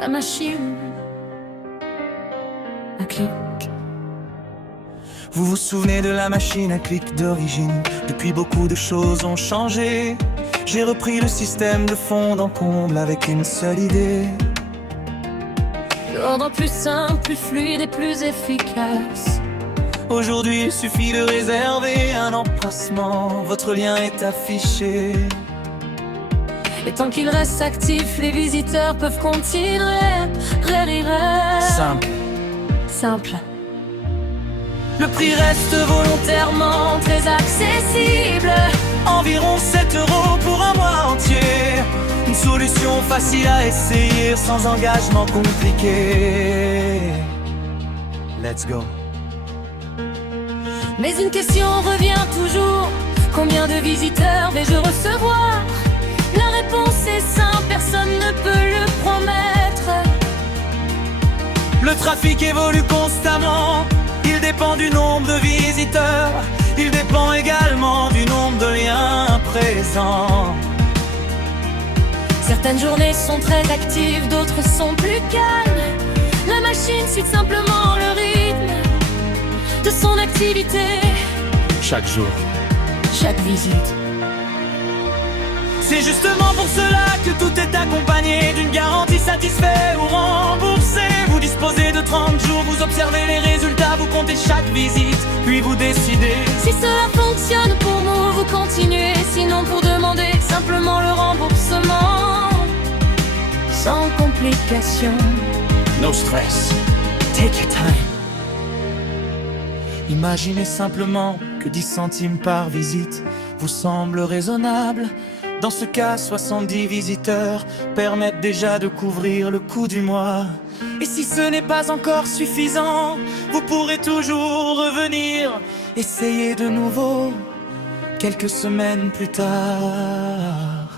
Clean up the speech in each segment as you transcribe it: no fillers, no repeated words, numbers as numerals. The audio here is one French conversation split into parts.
la machine à clic. Vous vous souvenez de la machine à clic d'origine? Depuis, beaucoup de choses ont changé. J'ai repris le système de fond en comble avec une seule idée. Le rendre plus simple, plus fluide et plus efficace. Aujourd'hui, il suffit de réserver un emplacement. Votre lien est affiché. Et tant qu'il reste actif, les visiteurs peuvent continuer. Simple. Simple. Le prix reste volontairement très accessible. Environ 7 € pour un mois entier. Une solution facile à essayer sans engagement compliqué. Let's go. Mais une question revient toujours: combien de visiteurs vais-je recevoir? La réponse est simple, personne ne peut le promettre. Le trafic évolue constamment. Il dépend du nombre de visiteurs. Il dépend également du nombre de liens présents. Certaines journées sont très actives, d'autres sont plus calmes. La machine suit simplement le rythme de son activité. Chaque jour, chaque visite. C'est justement pour cela que tout est accompagné d'une garantie satisfait ou remboursé. Vous disposez de 30 jours, vous observez les résultats, vous comptez chaque visite, puis vous décidez. Si cela fonctionne pour vous, vous continuez. Sinon, pour demander simplement le remboursement, sans complication. No stress. Take your time. Imaginez simplement que 10 centimes par visite vous semble raisonnable. Dans ce cas, 70 visiteurs permettent déjà de couvrir le coût du mois. Et si ce n'est pas encore suffisant, vous pourrez toujours revenir, essayer de nouveau quelques semaines plus tard.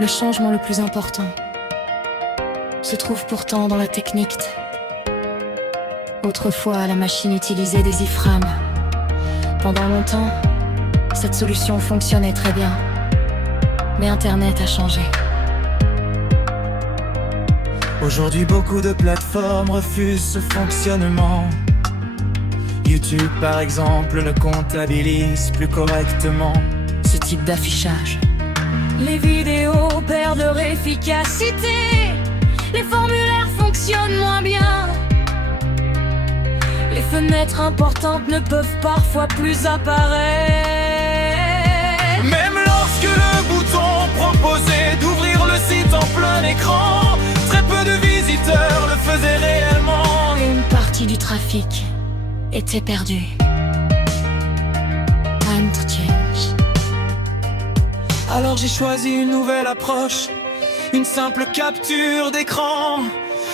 Le changement le plus important se trouve pourtant dans la technique. Autrefois, la machine utilisait des iframes. Pendant longtemps, cette solution fonctionnait très bien. Mais Internet a changé. Aujourd'hui, beaucoup de plateformes refusent ce fonctionnement. YouTube, par exemple, ne comptabilise plus correctement ce type d'affichage. Les vidéos perdent leur efficacité. Les formulaires fonctionnent moins bien. Les fenêtres importantes ne peuvent parfois plus apparaître. Même lorsque le bouton proposait d'ouvrir le site en plein écran, très peu de visiteurs le faisaient réellement. Une partie du trafic était perdue. Time to change. Alors j'ai choisi une nouvelle approche. Une simple capture d'écran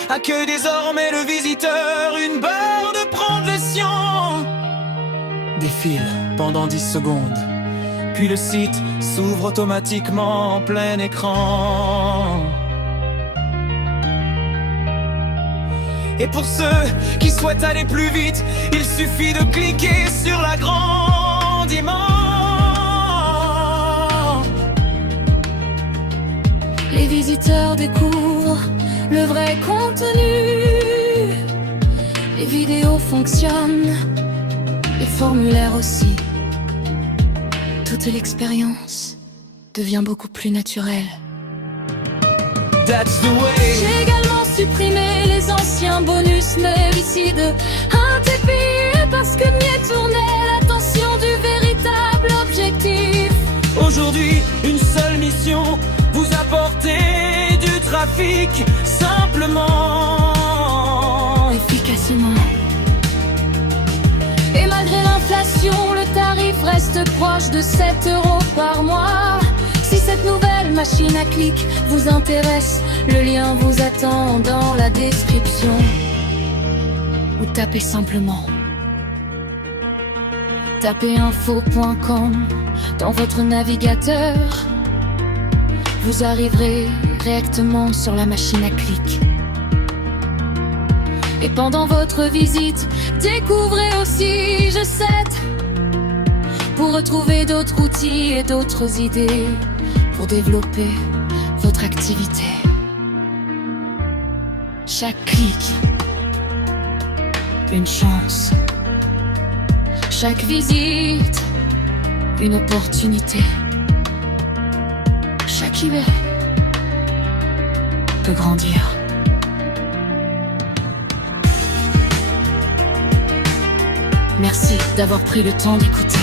accueille désormais le visiteur. Une barre de progression défile pendant 10 secondes. Puis le site s'ouvre automatiquement en plein écran. Et pour ceux qui souhaitent aller plus vite, il suffit de cliquer sur l'agrandiment. Les visiteurs découvrent le vrai contenu. Les vidéos fonctionnent, les formulaires aussi. Toute l'expérience devient beaucoup plus naturelle. That's the way. J'ai également supprimé les anciens bonus mericides, intépiés parce que n'y est tourné l'attention du véritable objectif. Aujourd'hui, une seule mission, vous apporter du trafic simplement, efficacement. Et malgré l'inflation, le tarif reste proche de 7 € par mois. Si cette nouvelle machine à clic vous intéresse, le lien vous attend dans la description. Ou tapez simplement. Tapez info.com dans votre navigateur. Vous arriverez directement sur la machine à clic. Et pendant votre visite, découvrez aussi G7 pour retrouver d'autres outils et d'autres idées pour développer attractivité. Chaque clic, une chance. Chaque visite, une opportunité. Chaque idée peut grandir. Merci d'avoir pris le temps d'écouter.